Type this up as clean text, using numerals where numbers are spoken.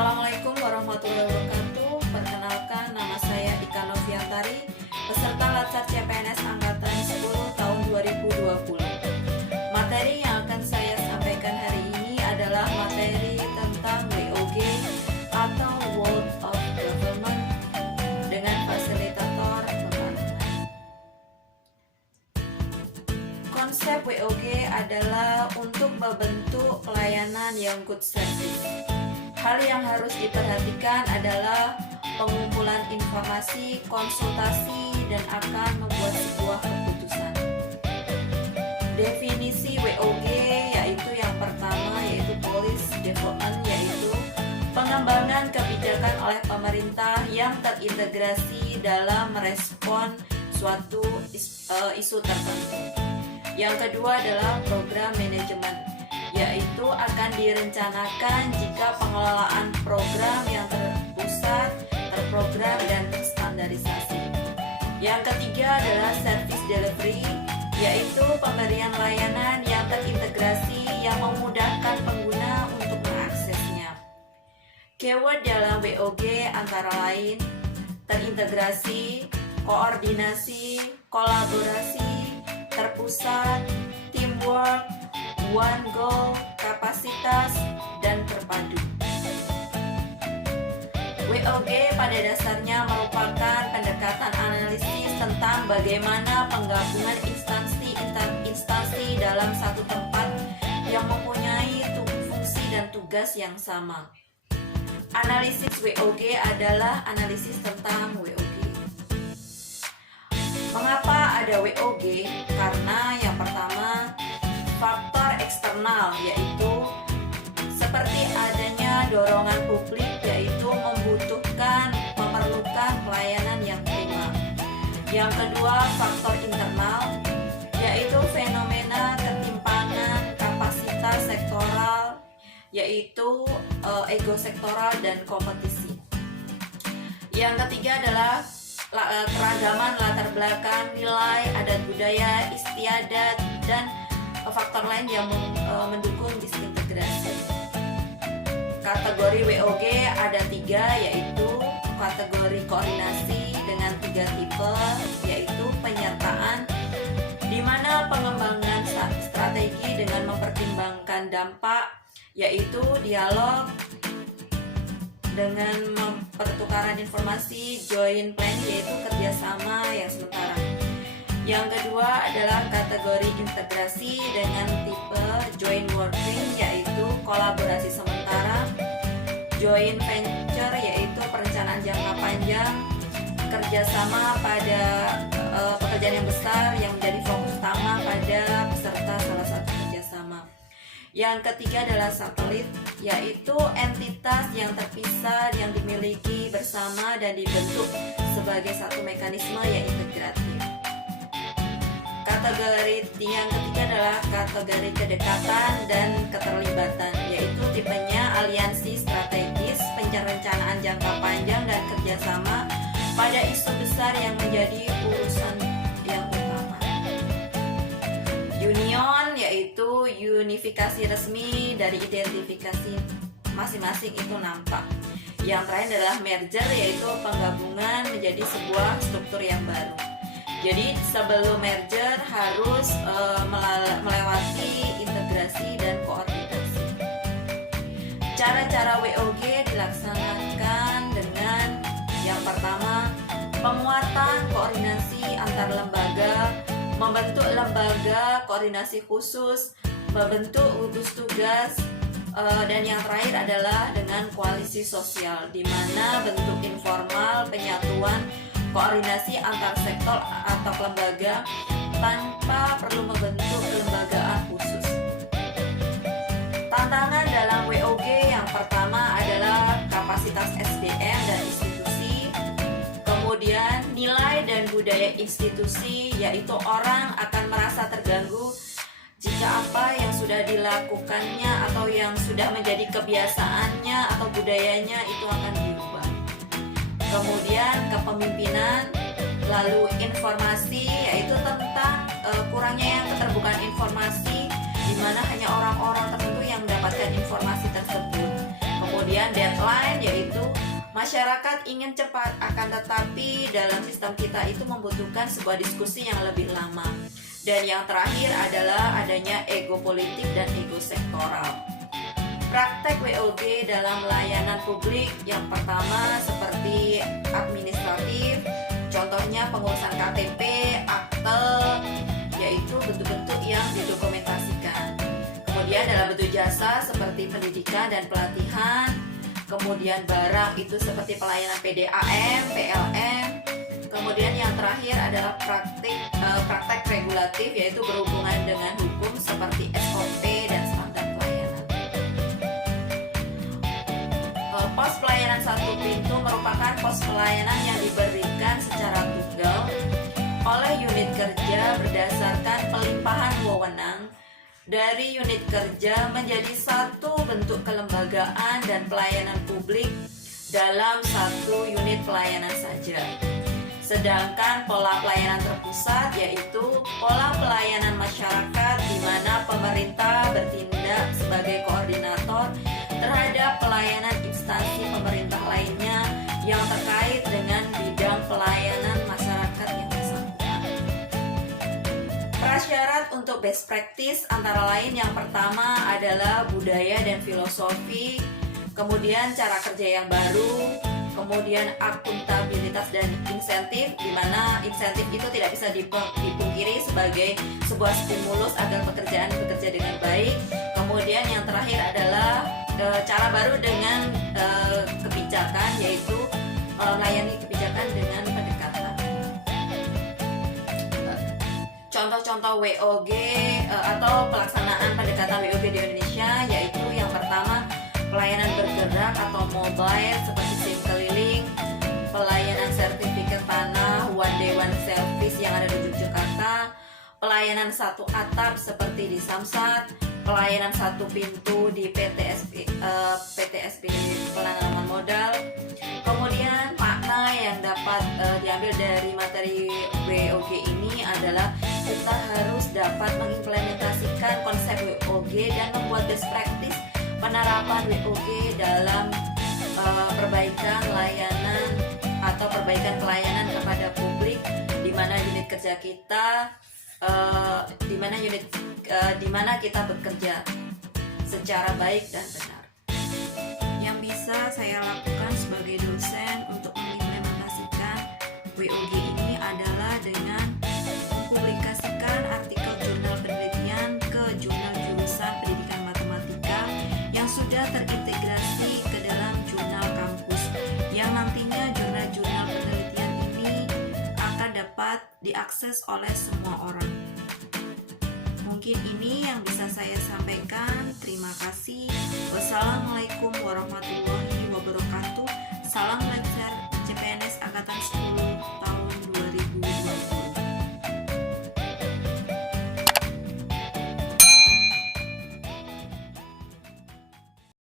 Assalamualaikum warahmatullahi wabarakatuh. Perkenalkan, nama saya Ika Noviantari, peserta Latsar CPNS Angkatan 10 tahun 2020. Materi yang akan saya sampaikan hari ini adalah materi tentang WOG atau World of Government dengan fasilitator pembahasan. Konsep WOG adalah untuk membentuk pelayanan yang good service. Hal yang harus diperhatikan adalah pengumpulan informasi, konsultasi, dan akan membuat sebuah keputusan. Definisi WOG yaitu yang pertama yaitu Policy Development, yaitu pengembangan kebijakan oleh pemerintah yang terintegrasi dalam merespon suatu isu tertentu. Yang kedua adalah Program Manajemen, yaitu akan direncanakan jika pengelolaan program yang terpusat, terprogram, dan terstandarisasi. Yang ketiga adalah Service Delivery, yaitu pemberian layanan yang terintegrasi yang memudahkan pengguna untuk mengaksesnya. Keyword dalam WOG antara lain terintegrasi, koordinasi, kolaborasi, terpusat, teamwork, one goal, kapasitas, dan terpadu. WOG pada dasarnya merupakan pendekatan analisis tentang bagaimana penggabungan instansi dalam satu tempat yang mempunyai fungsi dan tugas yang sama. Analisis WOG adalah analisis tentang WOG. Mengapa ada WOG? Karena yang pertama, faktor eksternal, yaitu seperti adanya dorongan publik, yaitu memerlukan pelayanan yang prima. Yang kedua, faktor internal, yaitu fenomena ketimpangan kapasitas sektoral, yaitu ego sektoral dan kompetisi. Yang ketiga adalah keragaman latar belakang, nilai, adat budaya, istiadat, dan faktor lain yang mendukung disintegrasi. Kategori WOG ada 3, yaitu kategori koordinasi dengan 3 tipe, yaitu penyertaan, di mana pengembangan strategi dengan mempertimbangkan dampak, yaitu dialog dengan pertukaran informasi, joint planning, yaitu kerjasama yang sementara. Yang kedua adalah kategori integrasi dengan tipe joint working, yaitu kolaborasi sementara, joint venture, yaitu perencanaan jangka panjang, kerjasama pada pekerjaan yang besar yang menjadi fokus utama pada peserta salah satu kerjasama. Yang ketiga adalah satelit, yaitu entitas yang terpisah yang dimiliki bersama dan dibentuk sebagai satu mekanisme yang integratif. Kategori yang ketiga adalah kategori kedekatan dan keterlibatan, yaitu tipenya aliansi strategis, perencanaan jangka panjang, dan kerjasama pada isu besar yang menjadi urusan yang utama. Union, yaitu unifikasi resmi dari identifikasi masing-masing itu nampak. Yang terakhir adalah merger, yaitu penggabungan menjadi sebuah struktur yang baru. Jadi sebelum merger harus melewati integrasi dan koordinasi. Cara-cara WOG dilaksanakan dengan yang pertama, penguatan koordinasi antar lembaga, membentuk lembaga koordinasi khusus, membentuk gugus tugas, dan yang terakhir adalah dengan koalisi sosial, di mana bentuk informal penyatuan koordinasi antar sektor atau lembaga tanpa perlu membentuk kelembagaan khusus. Tantangan dalam WOG yang pertama adalah kapasitas SDM dan institusi, kemudian nilai dan budaya institusi, yaitu orang akan merasa terganggu jika apa yang sudah dilakukannya atau yang sudah menjadi kebiasaannya atau budayanya itu akan dirubah. Kemudian kepemimpinan, lalu informasi, yaitu tentang kurangnya yang keterbukaan informasi, di mana hanya orang-orang tertentu yang mendapatkan informasi tersebut. Kemudian deadline, Masyarakat ingin cepat, akan tetapi dalam sistem kita itu membutuhkan sebuah diskusi yang lebih lama. Dan yang terakhir adalah adanya ego politik dan ego sektoral. Praktek WOG dalam layanan publik yang pertama seperti administratif, contohnya pengurusan KTP, akte, yaitu bentuk-bentuk yang didokumentasikan. Kemudian dalam bentuk jasa seperti pendidikan dan pelatihan. Kemudian barang itu seperti pelayanan PDAM, PLN. Kemudian yang terakhir adalah praktek regulatif, yaitu berhubungan dengan hukum seperti SOP dan standar pelayanan. Pos pelayanan satu pintu merupakan pos pelayanan yang diberikan secara tunggal oleh unit kerja berdasarkan pelimpahan wewenang dari unit kerja menjadi satu bentuk kelembagaan dan pelayanan publik dalam satu unit pelayanan saja. Sedangkan pola pelayanan terpusat yaitu pola pelayanan masyarakat di mana pemerintah bertindak sebagai koordinator terhadap pelayanan instansi pemerintah lainnya yang terkait dengan bidang pelayanan masyarakat yang bersangkutan. Prasyarat untuk best practice antara lain yang pertama adalah budaya dan filosofi, kemudian cara kerja yang baru, kemudian akuntabilitas dan insentif, di mana insentif itu tidak bisa dipungkiri sebagai sebuah stimulus agar pekerjaan bekerja dengan baik. Kemudian yang terakhir adalah cara baru dengan kebijakan, yaitu melayani kebijakan dengan pendekatan. Contoh-contoh WOG atau pelaksanaan pendekatan WOG di Indonesia yaitu yang pertama pelayanan bergerak atau mobile seperti SIM keliling, pelayanan sertifikat tanah One Day One Service yang ada di Yogyakarta, pelayanan satu atap seperti di Samsat, pelayanan satu pintu di PTSP penanaman modal. Kemudian makna yang dapat diambil dari materi WOG ini adalah kita harus dapat mengimplementasikan konsep WOG dan membuat best practice penerapan WOG dalam perbaikan layanan atau perbaikan pelayanan kepada publik di mana unit kerja kita di mana kita bekerja secara baik dan benar. Yang bisa saya lakukan sebagai dosen untuk mengimplementasikan WOG ini adalah dengan mempublikasikan artikel jurnal penelitian ke jurnal jurusan pendidikan matematika yang sudah terintegrasi ke dalam jurnal kampus, yang nantinya jurnal-jurnal penelitian ini akan dapat diakses oleh semua orang. Mungkin ini yang bisa saya sampaikan. Terima kasih. Wassalamualaikum warahmatullahi wabarakatuh. Salam